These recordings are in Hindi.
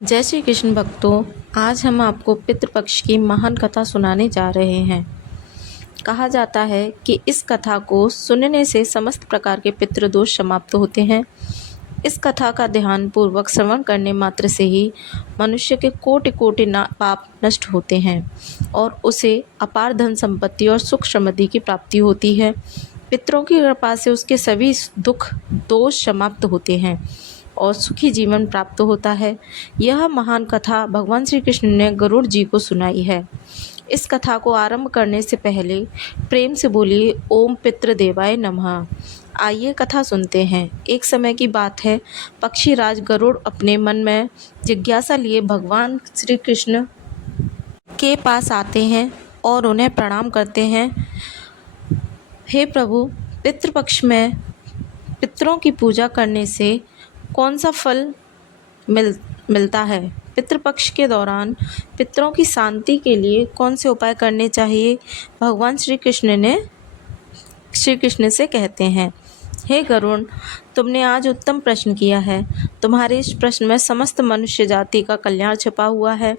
जय श्री कृष्ण भक्तों, आज हम आपको पितृपक्ष की महान कथा सुनाने जा रहे हैं। कहा जाता है कि इस कथा को सुनने से समस्त प्रकार के पितृदोष समाप्त होते हैं। इस कथा का ध्यान पूर्वक श्रवण करने मात्र से ही मनुष्य के कोटि कोटि पाप नष्ट होते हैं और उसे अपार धन संपत्ति और सुख समृद्धि की प्राप्ति होती है। पितरों की कृपा से उसके सभी दुख दोष समाप्त होते हैं और सुखी जीवन प्राप्त होता है। यह महान कथा भगवान श्री कृष्ण ने गरुड़ जी को सुनाई है। इस कथा को आरंभ करने से पहले प्रेम से बोलिए ओम पितृदेवाय नमः। आइए कथा सुनते हैं। एक समय की बात है, पक्षीराज गरुड़ अपने मन में जिज्ञासा लिए भगवान श्री कृष्ण के पास आते हैं और उन्हें प्रणाम करते हैं। हे प्रभु, पितृपक्ष में पितरों की पूजा करने से कौन सा फल मिलता है? पितृपक्ष के दौरान पितरों की शांति के लिए कौन से उपाय करने चाहिए? भगवान श्री कृष्ण से कहते हैं, हे गरुड़, तुमने आज उत्तम प्रश्न किया है। तुम्हारे इस प्रश्न में समस्त मनुष्य जाति का कल्याण छिपा हुआ है।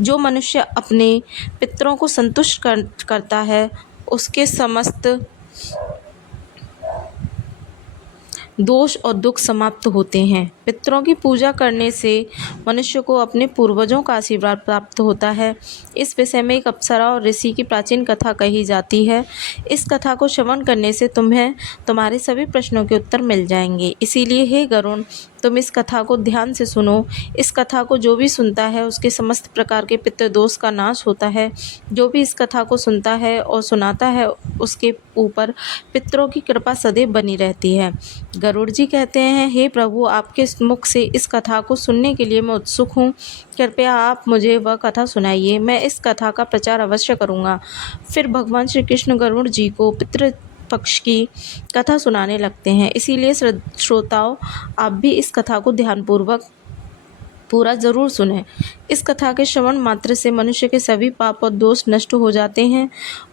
जो मनुष्य अपने पितरों को संतुष्ट करता है, उसके समस्त दोष और दुख समाप्त होते हैं। पितरों की पूजा करने से मनुष्य को अपने पूर्वजों का आशीर्वाद प्राप्त होता है। इस विषय में एक अप्सरा और ऋषि की प्राचीन कथा कही जाती है। इस कथा को श्रवण करने से तुम्हें तुम्हारे सभी प्रश्नों के उत्तर मिल जाएंगे। इसीलिए हे गरुड़, तुम इस कथा को ध्यान से सुनो। इस कथा को जो भी सुनता है उसके समस्त प्रकार के पितृदोष का नाश होता है। जो भी इस कथा को सुनता है और सुनाता है, उसके ऊपर पितरों की कृपा सदैव बनी रहती है। गरुड़ जी कहते हैं, हे प्रभु, आपके मुख से इस कथा को सुनने के लिए मैं उत्सुक हूँ। कृपया आप मुझे वह कथा सुनाइए। मैं इस कथा का प्रचार अवश्य करूँगा। फिर भगवान श्री कृष्ण गरुड़ जी को पितृपक्ष की कथा सुनाने लगते हैं। इसीलिए श्रोताओं, आप भी इस कथा को ध्यानपूर्वक पूरा जरूर सुनें। इस कथा के श्रवण मात्र से मनुष्य के सभी पाप और दोष नष्ट हो जाते हैं।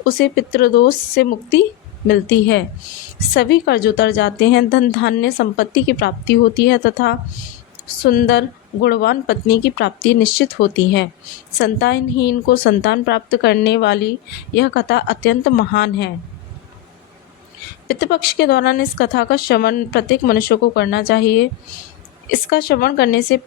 उसे पितृदोष से मुक्ति मिलती है। सभी कर्ज उतर जाते हैं। धन धान्य संपत्ति की प्राप्ति होती है तथा सुंदर गुणवान पत्नी की प्राप्ति निश्चित होती है। संतानहीन को संतान प्राप्त करने वाली यह कथा अत्यंत महान है। पितृपक्ष के दौरान इस कथा का श्रवण प्रत्येक मनुष्य को करना चाहिए। इसका श्रवण करने से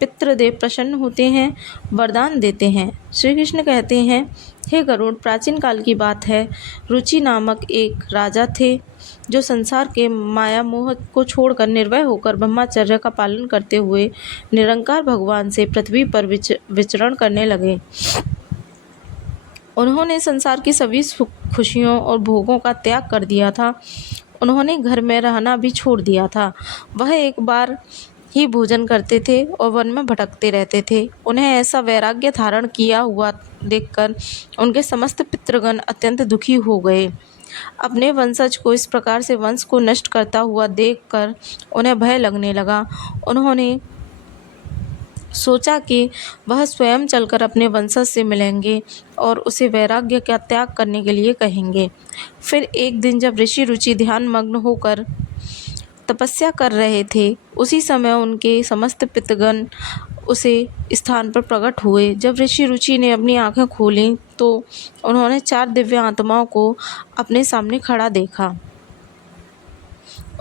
पितृदेव प्रसन्न होते हैं, वरदान देते हैं। श्री कृष्ण कहते हैं, हे गरुड़, प्राचीन काल की बात है। रुचि नामक एक राजा थे जो संसार के माया मोह को छोड़कर निर्भय होकर ब्रह्मचर्य का पालन करते हुए निरंकार भगवान से पृथ्वी पर विचरण करने लगे। उन्होंने संसार की सभी खुशियों और भोगों का त्याग कर दिया था। उन्होंने घर में रहना भी छोड़ दिया था। वह एक बार ही भोजन करते थे और वन में भटकते रहते थे। उन्हें ऐसा वैराग्य धारण किया हुआ देखकर उनके समस्त पितृगण अत्यंत दुखी हो गए। अपने वंशज को इस प्रकार से वंश को नष्ट करता हुआ देखकर उन्हें भय लगने लगा। उन्होंने सोचा कि वह स्वयं चलकर अपने वंशज से मिलेंगे और उसे वैराग्य का त्याग करने के लिए कहेंगे। फिर एक दिन जब ऋषि रुचि ध्यान मग्न होकर तपस्या कर रहे थे, उसी समय उनके समस्त पितृगण उसे स्थान पर प्रकट हुए। जब ऋषि रुचि ने अपनी आंखें खोलीं तो उन्होंने 4 दिव्य आत्माओं को अपने सामने खड़ा देखा।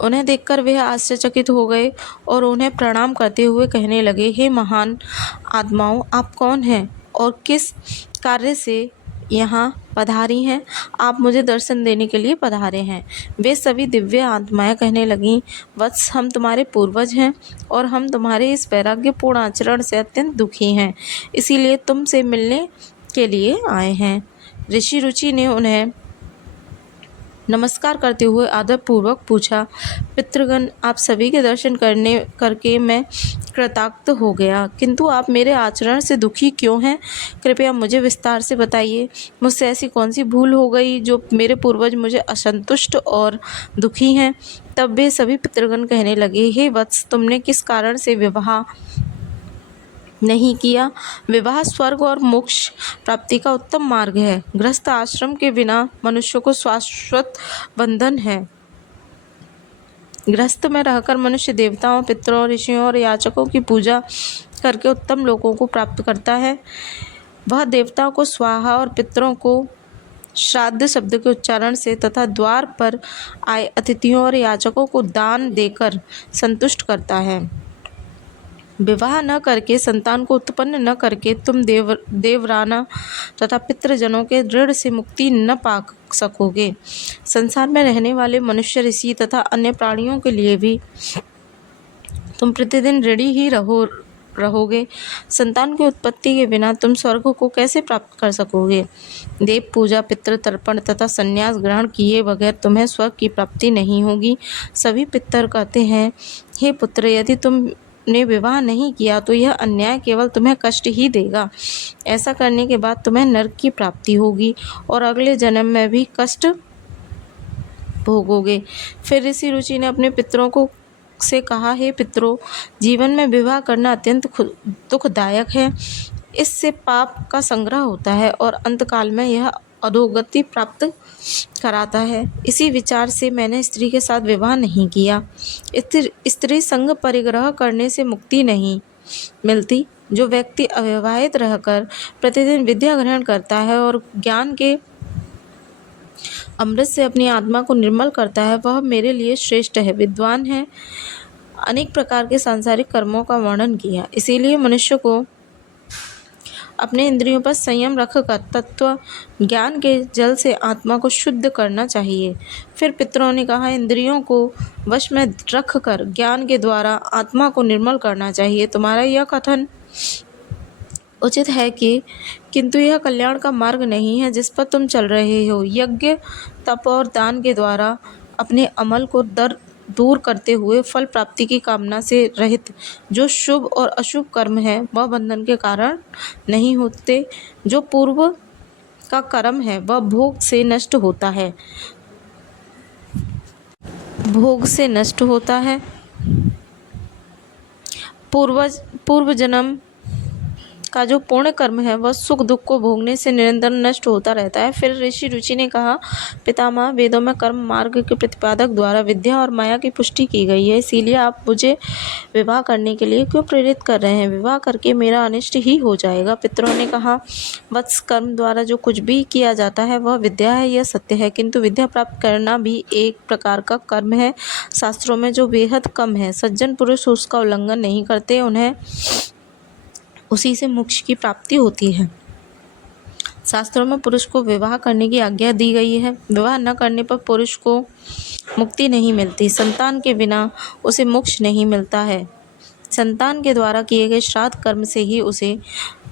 उन्हें देखकर वे आश्चर्यचकित हो गए और उन्हें प्रणाम करते हुए कहने लगे, हे महान आत्माओं, आप कौन हैं और किस कार्य से यहाँ पधारी हैं? आप मुझे दर्शन देने के लिए पधारे हैं। वे सभी दिव्य आत्माएं कहने लगीं, वत्स, हम तुम्हारे पूर्वज हैं और हम तुम्हारे इस वैराग्यपूर्ण आचरण से अत्यंत दुखी हैं। इसीलिए तुमसे मिलने के लिए आए हैं। ऋषि रुचि ने उन्हें नमस्कार करते हुए आदरपूर्वक पूछा, पितृगण, आप सभी के दर्शन करके मैं कृतार्थ हो गया, किंतु आप मेरे आचरण से दुखी क्यों हैं? कृपया मुझे विस्तार से बताइए। मुझसे ऐसी कौन सी भूल हो गई जो मेरे पूर्वज मुझे असंतुष्ट और दुखी हैं? तब वे सभी पितृगण कहने लगे, हे वत्स, तुमने किस कारण से विवाह नहीं किया? विवाह स्वर्ग और मोक्ष प्राप्ति का उत्तम मार्ग है। गृहस्थ आश्रम के बिना मनुष्य को शाश्वत बंधन है। गृहस्थ में रहकर मनुष्य देवताओं, पितरों, ऋषियों और याचकों की पूजा करके उत्तम लोकों को प्राप्त करता है। वह देवताओं को स्वाहा और पितरों को श्राद्ध शब्द के उच्चारण से तथा द्वार पर आए अतिथियों और याचकों को दान देकर संतुष्ट करता है। विवाह न करके, संतान को उत्पन्न न करके तुम देवराना तथा पितृजनों के ऋण से मुक्ति न पा सकोगे। संसार में रहने वाले मनुष्य, ऋषि तथा अन्य प्राणियों के लिए भी तुम प्रतिदिन ऋणी ही रहोगे। संतान की उत्पत्ति के बिना तुम स्वर्ग को कैसे प्राप्त कर सकोगे? देव पूजा, पितृ तर्पण तथा संन्यास ग्रहण किए बगैर तुम्हें स्वर्ग की प्राप्ति नहीं होगी। सभी पितर कहते हैं, हे पुत्र, यदि तुमने विवाह नहीं किया तो यह अन्याय केवल तुम्हें कष्ट ही देगा। ऐसा करने के बाद तुम्हें नरक की प्राप्ति होगी और अगले जन्म में भी कष्ट भोगोगे। फिर ऋषि रुचि ने अपने पितरों से कहा, हे पितरों, जीवन में विवाह करना अत्यंत दुखदायक है। इससे पाप का संग्रह होता है और अंतकाल में यह अधोगति प्राप्त कराता है। इसी विचार से मैंने स्त्री के साथ विवाह नहीं किया। स्त्री संग परिग्रह करने से मुक्ति नहीं मिलती। जो व्यक्ति अविवाहित रहकर प्रतिदिन विद्या ग्रहण करता है और ज्ञान के अमृत से अपनी आत्मा को निर्मल करता है, वह मेरे लिए श्रेष्ठ है, विद्वान है। अनेक प्रकार के सांसारिक कर्मों का वर्णन किया। इसीलिए मनुष्य को अपने इंद्रियों पर संयम रखकर तत्व ज्ञान के जल से आत्मा को शुद्ध करना चाहिए। फिर पितरों ने कहा, इंद्रियों को वश में रखकर ज्ञान के द्वारा आत्मा को निर्मल करना चाहिए। तुम्हारा यह कथन उचित है किंतु यह कल्याण का मार्ग नहीं है जिस पर तुम चल रहे हो। यज्ञ, तप और दान के द्वारा अपने अमल को दूर करते हुए फल प्राप्ति की कामना से रहित जो शुभ और अशुभ कर्म है वह बंधन के कारण नहीं होते। जो पूर्व का कर्म है वह भोग से नष्ट होता है। पूर्व जन्म का जो पुण्य कर्म है वह सुख दुख को भोगने से निरंतर नष्ट होता रहता है। फिर ऋषि रुचि ने कहा, पितामह, वेदों में कर्म मार्ग के प्रतिपादक द्वारा विद्या और माया की पुष्टि की गई है। इसीलिए आप मुझे विवाह करने के लिए क्यों प्रेरित कर रहे हैं? विवाह करके मेरा अनिष्ट ही हो जाएगा। पितरों ने कहा, वत्स, कर्म द्वारा जो कुछ भी किया जाता है वह विद्या है, यह सत्य है, किंतु विद्या प्राप्त करना भी एक प्रकार का कर्म है। शास्त्रों में जो बेहद कम है, सज्जन पुरुष उसका उल्लंघन नहीं करते, उन्हें उसी से मोक्ष की प्राप्ति होती है। शास्त्रों में पुरुष को विवाह करने की आज्ञा दी गई है। विवाह न करने पर पुरुष को मुक्ति नहीं मिलती। संतान के बिना उसे मोक्ष नहीं मिलता है। संतान के द्वारा किए गए श्राद्ध कर्म से ही उसे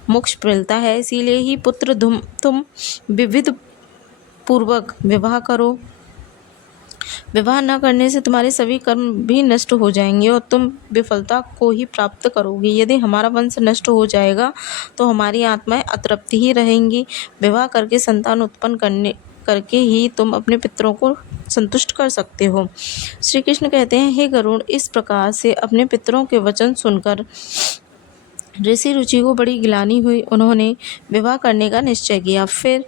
मोक्ष मिलता है। इसीलिए ही पुत्र तुम विविध पूर्वक विवाह करो। विवाह न करने से तुम्हारे सभी कर्म भी नष्ट हो जाएंगे और तुम विफलता को ही प्राप्त करोगे। यदि हमारा वंश नष्ट हो जाएगा तो हमारी आत्माएं अतृप्त ही रहेंगी। विवाह करके संतान उत्पन्न करके ही तुम अपने पितरों को संतुष्ट कर सकते हो। श्री कृष्ण कहते हैं, हे गरुड़, इस प्रकार से अपने पितरों के वचन सुनकर ऋषि रुचि को बड़ी गिलानी हुई। उन्होंने विवाह करने का निश्चय किया। फिर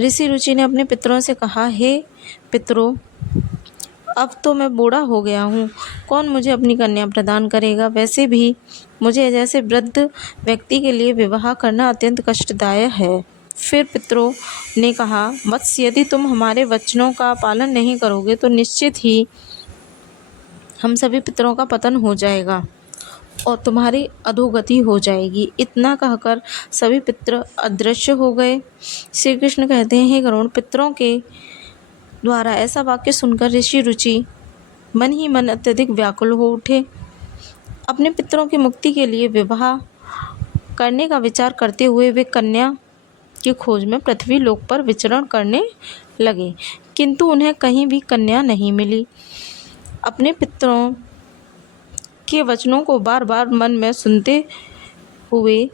ऋषि रुचि ने अपने पितरों से कहा, हे पितरों, अब तो मैं बूढ़ा हो गया हूँ, कौन मुझे अपनी कन्या प्रदान करेगा? वैसे भी मुझे जैसे वृद्ध व्यक्ति के लिए विवाह करना अत्यंत कष्टदायक है। फिर पितरों ने कहा, वत्स, यदि तुम हमारे वचनों का पालन नहीं करोगे तो निश्चित ही हम सभी पितरों का पतन हो जाएगा और तुम्हारी अधोगति हो जाएगी। इतना कहकर सभी पितर अदृश्य हो गए। श्री कृष्ण कहते हैं, हे गरुड़, पितरों के द्वारा ऐसा वाक्य सुनकर ऋषि रुचि मन ही मन अत्यधिक व्याकुल हो उठे। अपने पितरों की मुक्ति के लिए विवाह करने का विचार करते हुए वे कन्या की खोज में पृथ्वी लोक पर विचरण करने लगे, किंतु उन्हें कहीं भी कन्या नहीं मिली। अपने पितरों के वचनों को बार बार मन में सुनते हुए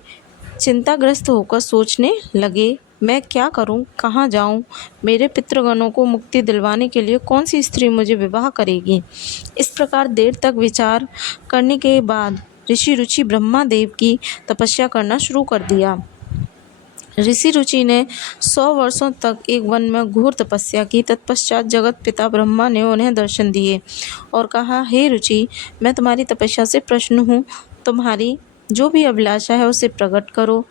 चिंताग्रस्त होकर सोचने लगे, मैं क्या करूं, कहाँ जाऊं? मेरे पितृगणों को मुक्ति दिलवाने के लिए कौन सी स्त्री मुझे विवाह करेगी? इस प्रकार देर तक विचार करने के बाद ऋषि रुचि ब्रह्मा देव की तपस्या करना शुरू कर दिया। ऋषि रुचि ने 100 वर्षों तक एक वन में घोर तपस्या की। तत्पश्चात जगत पिता ब्रह्मा ने उन्हें दर्शन दिए और कहा, हे रुचि, मैं तुम्हारी तपस्या से प्रसन्न हूँ। तुम्हारी जो भी अभिलाषा है उसे प्रकट करो,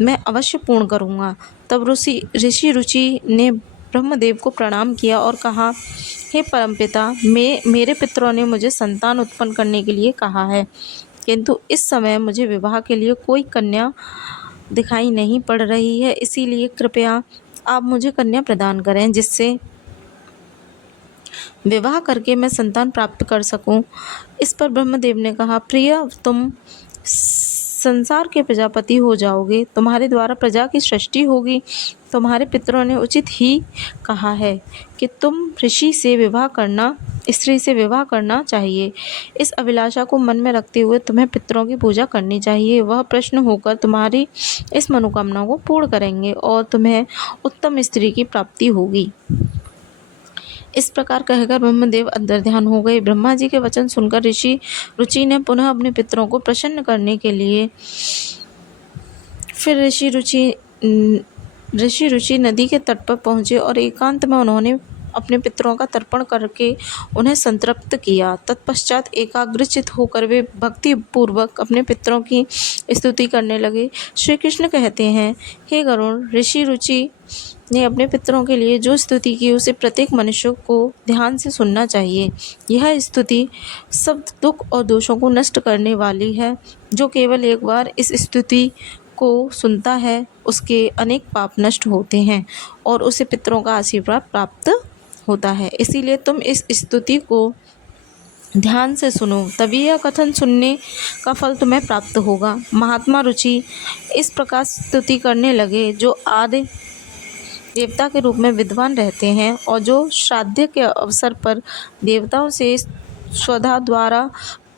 मैं अवश्य पूर्ण करूँगा। तब ऋषि रुचि ने ब्रह्मदेव को प्रणाम किया और कहा, हे परमपिता, मेरे पितरों ने मुझे संतान उत्पन्न करने के लिए कहा है, किंतु इस समय मुझे विवाह के लिए कोई कन्या दिखाई नहीं पड़ रही है, इसीलिए कृपया आप मुझे कन्या प्रदान करें जिससे विवाह करके मैं संतान प्राप्त कर सकूं। इस पर ब्रह्मदेव ने कहा, प्रिय, तुम संसार के प्रजापति हो जाओगे, तुम्हारे द्वारा प्रजा की सृष्टि होगी। तुम्हारे पितरों ने उचित ही कहा है कि तुम स्त्री से विवाह करना चाहिए। इस अभिलाषा को मन में रखते हुए तुम्हें पितरों की पूजा करनी चाहिए। वह प्रसन्न होकर तुम्हारी इस मनोकामना को पूर्ण करेंगे और तुम्हें उत्तम स्त्री की प्राप्ति होगी। इस प्रकार कहकर ब्रह्मदेव अंतर्ध्यान हो गए। ब्रह्मा जी के वचन सुनकर ऋषि रुचि ने पुनः अपने पितरों को प्रसन्न करने के लिए फिर ऋषि रुचि नदी के तट पर पहुँचे और एकांत में उन्होंने अपने पितरों का तर्पण करके उन्हें संतृप्त किया। तत्पश्चात एकाग्रचित होकर वे भक्ति पूर्वक अपने पितरों की स्तुति करने लगे। श्री कृष्ण कहते हैं, हे गरुण, ऋषि रुचि ने अपने पितरों के लिए जो स्तुति की उसे प्रत्येक मनुष्य को ध्यान से सुनना चाहिए। यह स्तुति सब दुख और दोषों को नष्ट करने वाली है। जो केवल एक बार इस स्तुति को सुनता है उसके अनेक पाप नष्ट होते हैं और उसे पितरों का आशीर्वाद प्राप्त होता है। इसीलिए तुम इस स्तुति को ध्यान से सुनो, तभी यह कथन सुनने का फल तुम्हें प्राप्त होगा। महात्मा रुचि इस प्रकार स्तुति करने लगे, जो आदि देवता के रूप में विद्वान रहते हैं और जो श्राद्ध के अवसर पर देवताओं से स्वधा द्वारा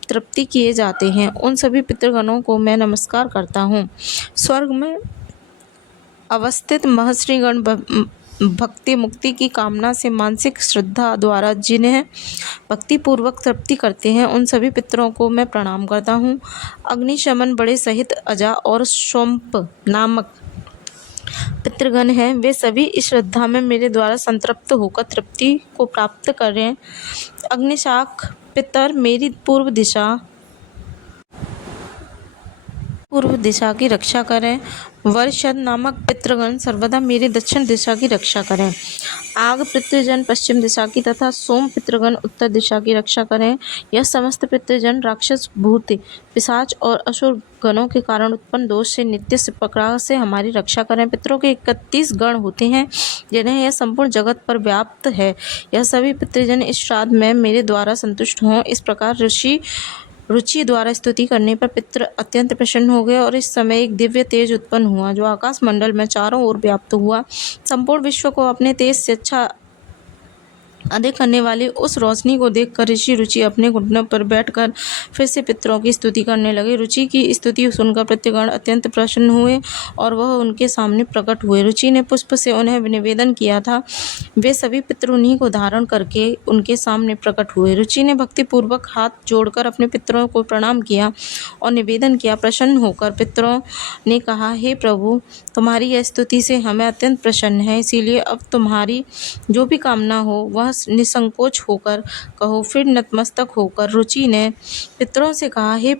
तृप्ति किए जाते हैं, उन सभी पितृगणों को मैं नमस्कार करता हूँ। स्वर्ग में अवस्थित महर्षिगण भक्ति मुक्ति की कामना से मानसिक श्रद्धा द्वारा जिन्हें भक्ति पूर्वक तृप्ति करते हैं, उन सभी पितरों को मैं प्रणाम करता हूँ। अग्निशमन बड़े सहित अजा और सोम्प नामक पितृगण हैं, वे सभी इस श्रद्धा में मेरे द्वारा संतृप्त होकर तृप्ति को प्राप्त करें। अग्निशाख पितर मेरी पूर्व दिशा की रक्षा करें। वर्षद नामक पितृगण सर्वदा मेरी दक्षिण दिशा की रक्षा करें। आग पितृजन पश्चिम दिशा की तथा सोम पितृगण उत्तर दिशा की रक्षा करें। यह समस्त पितृजन राक्षस, भूत, पिशाच और असुर गणों के कारण उत्पन्न दोष से नित्य प्रकार से हमारी रक्षा करें। पितरों के 31 गण होते हैं जिन्हें यह संपूर्ण जगत पर व्याप्त है। यह सभी पितृजन इस श्राद्ध में मेरे द्वारा संतुष्ट हों। इस प्रकार ऋषि रुचि द्वारा स्तुति करने पर पितृ अत्यंत प्रसन्न हो गए और इस समय एक दिव्य तेज उत्पन्न हुआ जो आकाश मंडल में चारों ओर व्याप्त हुआ। संपूर्ण विश्व को अपने तेज से अधिक करने वाली उस रोशनी को देखकर ऋषि रुचि अपने घुटनों पर बैठकर फिर से पितरों की स्तुति करने लगे। रुचि की स्तुति सुनकर पितृगण अत्यंत प्रसन्न हुए और वह उनके सामने प्रकट हुए। रुचि ने पुष्प से उन्हें निवेदन किया था। वे सभी पितृ उन्हीं को धारण करके उनके सामने प्रकट हुए। रुचि ने भक्तिपूर्वक हाथ जोड़कर अपने पितरों को प्रणाम किया और निवेदन किया। प्रसन्न होकर पितरों ने कहा, हे प्रभु, तुम्हारी यह स्तुति से हमें अत्यंत प्रसन्न है, इसीलिए अब तुम्हारी जो भी कामना हो वह निसंकोच होकर कहो। फिर नतमस्तक होकर रुचि ने पितरों से कहा, हे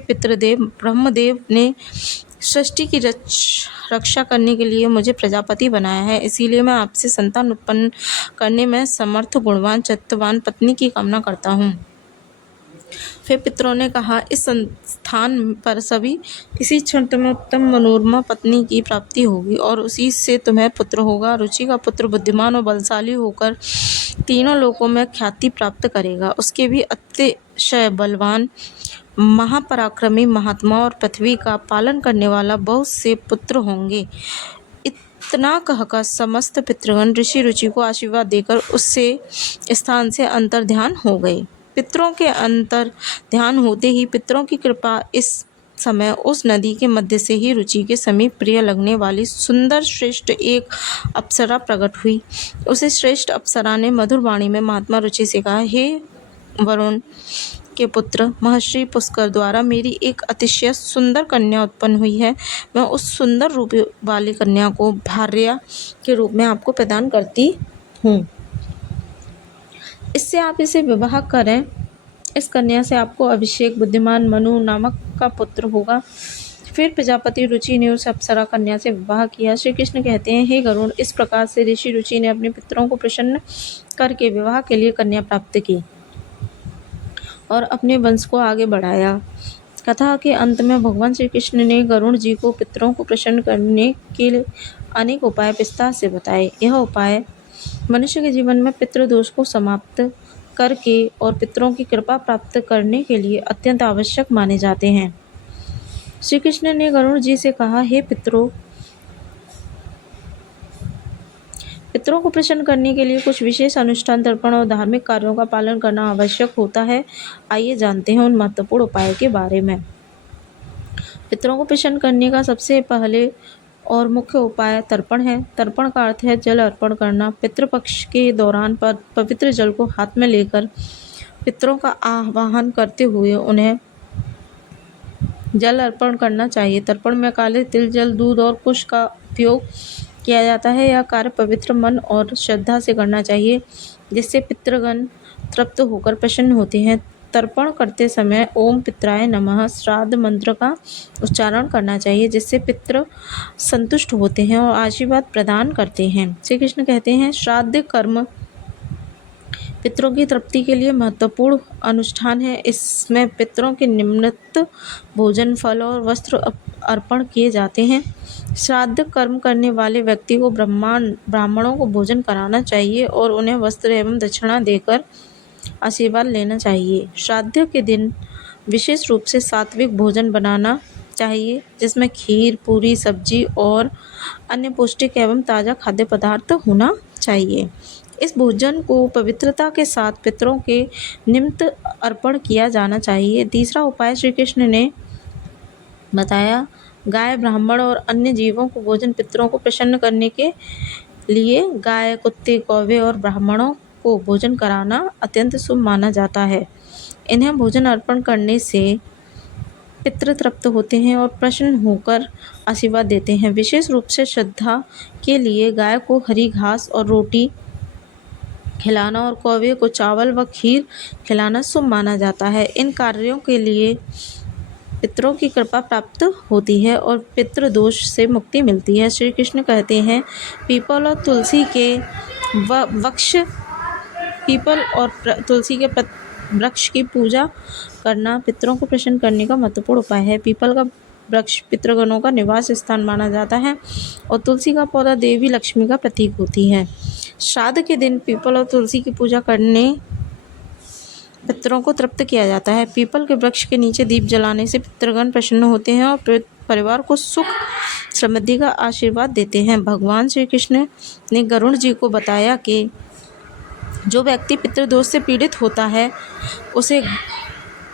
पितृदेव, ब्रह्मदेव ने सृष्टि की रक्षा करने के लिए मुझे प्रजापति बनाया है, इसीलिए मैं आपसे संतान उत्पन्न करने में समर्थ, गुणवान, चित्तवान पत्नी की कामना करता हूँ। फिर पितरों ने कहा, इस स्थान पर सभी इसी क्षण तुम्हें उत्तम मनोरमा पत्नी की प्राप्ति होगी और उसी से तुम्हें पुत्र होगा। रुचि का पुत्र बुद्धिमान और बलशाली होकर तीनों लोकों में ख्याति प्राप्त करेगा। उसके भी अतिशय बलवान, महापराक्रमी, महात्मा और पृथ्वी का पालन करने वाला बहुत से पुत्र होंगे। इतना कहकर समस्त पितृगण ऋषि रुचि को आशीर्वाद देकर उससे स्थान से अंतर्ध्यान हो गए। पितरों के अंतर ध्यान होते ही पितरों की कृपा इस समय उस नदी के मध्य से ही रुचि के समीप प्रिय लगने वाली सुंदर श्रेष्ठ एक अप्सरा प्रकट हुई। उसे श्रेष्ठ अप्सरा ने मधुर वाणी में महात्मा रुचि से कहा, हे वरुण के पुत्र महर्षि पुष्कर द्वारा मेरी एक अतिशय सुंदर कन्या उत्पन्न हुई है। मैं उस सुंदर रूप वाली कन्या को भार्या के रूप में आपको प्रदान करती हूँ। इससे आप इसे विवाह करें। इस कन्या से आपको अभिषेक बुद्धिमान मनु नामक का पुत्र होगा। फिर प्रजापति रुचि ने उस अप्सरा कन्या से विवाह किया। श्री कृष्ण कहते हैं, हे गरुण, इस प्रकार से ऋषि रुचि ने अपने पितरों को प्रसन्न करके विवाह के लिए कन्या प्राप्त की और अपने वंश को आगे बढ़ाया। कथा के अंत में भगवान श्री कृष्ण ने गरुण जी को पितरों को प्रसन्न करने के लिए अनेक उपाय विस्तार से बताए। यह उपाय मनुष्य के जीवन में पितृदोष को समाप्त करके और पितरों की कृपा प्राप्त करने के लिए अत्यंत आवश्यक माने जाते हैं। श्री कृष्ण ने गरुड़ जी से कहा, हे पितरों को प्रसन्न करने के लिए कुछ विशेष अनुष्ठान, तर्पण और धार्मिक कार्यों का पालन करना आवश्यक होता है। आइए जानते हैं उन महत्वपूर्ण उपायों के बारे में। पितरों को प्रसन्न करने का सबसे पहले और मुख्य उपाय तर्पण है। तर्पण का अर्थ है जल अर्पण करना। पितृपक्ष के दौरान पवित्र जल को हाथ में लेकर पितरों का आह्वान करते हुए उन्हें जल अर्पण करना चाहिए। तर्पण में काले तिल, जल, दूध और कुश का उपयोग किया जाता है। यह कार्य पवित्र मन और श्रद्धा से करना चाहिए, जिससे पितृगण तृप्त होकर प्रसन्न होते हैं। तर्पण करते समय ओम पित्राय नमः श्राद्ध मंत्र का उच्चारण करना चाहिए, जिससे पितृ संतुष्ट होते हैं और आशीर्वाद प्रदान करते हैं। श्री कृष्ण कहते हैं, श्राद्ध कर्म पितरों की तृप्ति के लिए महत्वपूर्ण अनुष्ठान है। इसमें पितरों के निम्नलिखित भोजन, फल और वस्त्र अर्पण किए जाते हैं। श्राद्ध कर्म करने वाले व्यक्ति को ब्राह्मणों को भोजन कराना चाहिए और उन्हें वस्त्र एवं दक्षिणा देकर आशीर्वाद लेना चाहिए। श्राद्ध के दिन विशेष रूप से सात्विक भोजन बनाना चाहिए, जिसमें खीर, पूरी, सब्जी और अन्य पौष्टिक एवं ताज़ा खाद्य पदार्थ होना चाहिए। इस भोजन को पवित्रता के साथ पितरों के निमित्त अर्पण किया जाना चाहिए। तीसरा उपाय श्री कृष्ण ने बताया, गाय, ब्राह्मण और अन्य जीवों को भोजन। पितरों को प्रसन्न करने के लिए गाय, कुत्ते, कौवे और ब्राह्मणों को भोजन कराना अत्यंत शुभ माना जाता है। इन्हें भोजन अर्पण करने से पितृ तृप्त होते हैं और प्रसन्न होकर आशीर्वाद देते हैं। विशेष रूप से श्रद्धा के लिए गाय को हरी घास और रोटी खिलाना और कौवे को चावल व खीर खिलाना शुभ माना जाता है। इन कार्यों के लिए पितरों की कृपा प्राप्त होती है और पितृदोष से मुक्ति मिलती है। श्री कृष्ण कहते हैं, पीपल और तुलसी के वृक्ष की पूजा करना पितरों को प्रसन्न करने का महत्वपूर्ण उपाय है। पीपल का वृक्ष पितृगणों का निवास स्थान माना जाता है और तुलसी का पौधा देवी लक्ष्मी का प्रतीक होती है। श्राद्ध के दिन पीपल और तुलसी की पूजा करने पितरों को तृप्त किया जाता है। पीपल के वृक्ष के नीचे दीप जलाने से पितृगण प्रसन्न होते हैं और परिवार को सुख समृद्धि का आशीर्वाद देते हैं। भगवान श्री कृष्ण ने गरुड़ जी को बताया कि जो व्यक्ति पितृदोष से पीड़ित होता है उसे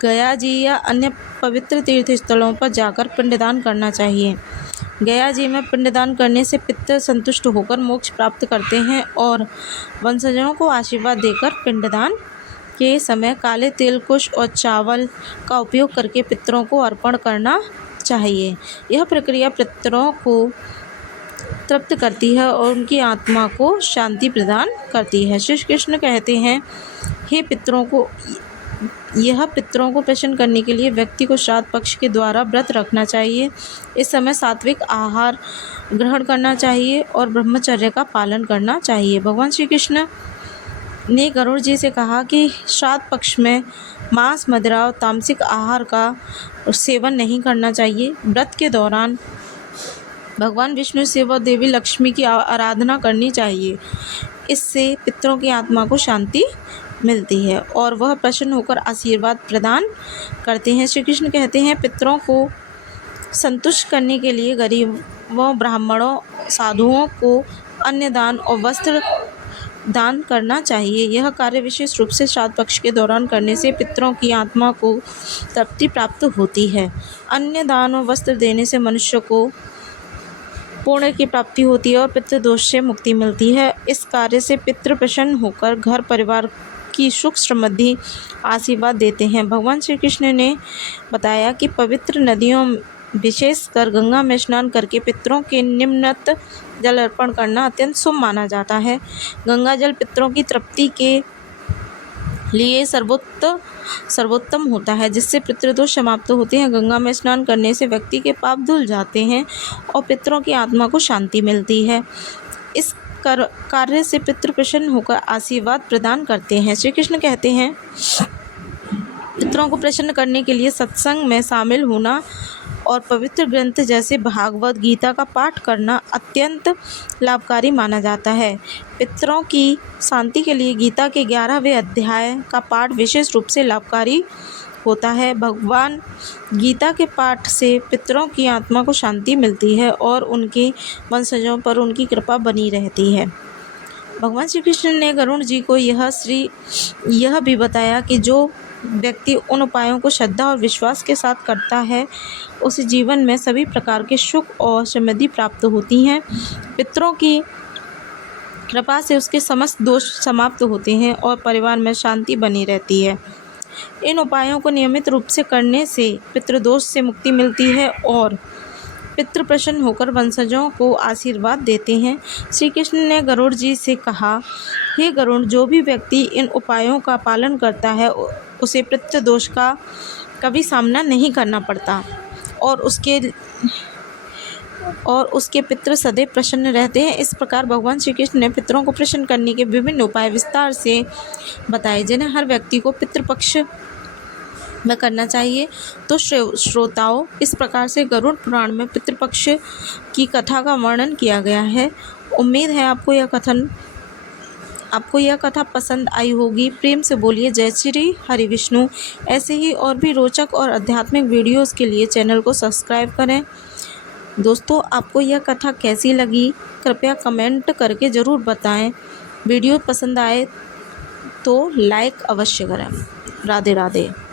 गया जी या अन्य पवित्र तीर्थ स्थलों पर जाकर पिंडदान करना चाहिए। गया जी में पिंडदान करने से पितृ संतुष्ट होकर मोक्ष प्राप्त करते हैं और वंशजों को आशीर्वाद देकर पिंडदान के समय काले तिल, कुश और चावल का उपयोग करके पितरों को अर्पण करना चाहिए। यह प्रक्रिया पितरों को तृप्त करती है और उनकी आत्मा को शांति प्रदान करती है। श्री कृष्ण कहते हैं, हे पितरों को प्रसन्न करने के लिए व्यक्ति को श्राद्ध पक्ष के द्वारा व्रत रखना चाहिए। इस समय सात्विक आहार ग्रहण करना चाहिए और ब्रह्मचर्य का पालन करना चाहिए। भगवान श्री कृष्ण ने गरुड़ जी से कहा कि श्राद्ध पक्ष में मांस, मदिरा और तामसिक आहार का सेवन नहीं करना चाहिए। व्रत के दौरान भगवान विष्णु से व देवी लक्ष्मी की आराधना करनी चाहिए। इससे पितरों की आत्मा को शांति मिलती है और वह प्रसन्न होकर आशीर्वाद प्रदान करते हैं। श्री कृष्ण कहते हैं, पितरों को संतुष्ट करने के लिए गरीबों, ब्राह्मणों, साधुओं को अन्न दान और वस्त्र दान करना चाहिए। यह कार्य विशेष रूप से श्राद्ध पक्ष के दौरान करने से पितरों की आत्मा को तृप्ति प्राप्त होती है। अन्न दान और वस्त्र देने से मनुष्य को पुण्य की प्राप्ति होती है और पितृदोष से मुक्ति मिलती है। इस कार्य से पितृ प्रसन्न होकर घर परिवार की सुख समृद्धि आशीर्वाद देते हैं। भगवान श्री कृष्ण ने बताया कि पवित्र नदियों, विशेषकर गंगा में स्नान करके पितरों के निम्नलिखित जल अर्पण करना अत्यंत शुभ माना जाता है। गंगा जल पितरों की तृप्ति के लिए सर्वोत्तम होता है, जिससे पितृदोष समाप्त होते हैं। गंगा में स्नान करने से व्यक्ति के पाप धुल जाते हैं और पितरों की आत्मा को शांति मिलती है। इस कार्य से पितृ प्रसन्न होकर आशीर्वाद प्रदान करते हैं। श्री कृष्ण कहते हैं, पितरों को प्रसन्न करने के लिए सत्संग में शामिल होना और पवित्र ग्रंथ जैसे भागवत गीता का पाठ करना अत्यंत लाभकारी माना जाता है। पितरों की शांति के लिए गीता के 11वें अध्याय का पाठ विशेष रूप से लाभकारी होता है। भगवान गीता के पाठ से पितरों की आत्मा को शांति मिलती है और उनके वंशजों पर उनकी कृपा बनी रहती है। भगवान श्री कृष्ण ने गरुड़ जी को यह भी बताया कि जो व्यक्ति उन उपायों को श्रद्धा और विश्वास के साथ करता है, उसे जीवन में सभी प्रकार के सुख और समृद्धि प्राप्त होती हैं। पितरों की कृपा से उसके समस्त दोष समाप्त होते हैं और परिवार में शांति बनी रहती है। इन उपायों को नियमित रूप से करने से पितृदोष से मुक्ति मिलती है और पितृ प्रसन्न होकर वंशजों को आशीर्वाद देते हैं। श्री कृष्ण ने गरुड़ जी से कहा, हे गरुड़, जो भी व्यक्ति इन उपायों का पालन करता है उसे पितृदोष का कभी सामना नहीं करना पड़ता और उसके पितृ सदैव प्रसन्न रहते हैं। इस प्रकार भगवान श्री कृष्ण ने पितरों को प्रसन्न करने के विभिन्न उपाय विस्तार से बताए, जिन्हें हर व्यक्ति को पितृपक्ष में करना चाहिए। तो श्रोताओं, इस प्रकार से गरुड़ पुराण में पितृपक्ष की कथा का वर्णन किया गया है। उम्मीद है आपको यह कथा पसंद आई होगी। प्रेम से बोलिए जय श्री हरि विष्णु। ऐसे ही और भी रोचक और आध्यात्मिक वीडियोस के लिए चैनल को सब्सक्राइब करें। दोस्तों, आपको यह कथा कैसी लगी कृपया कमेंट करके ज़रूर बताएं। वीडियो पसंद आए तो लाइक अवश्य करें। राधे राधे।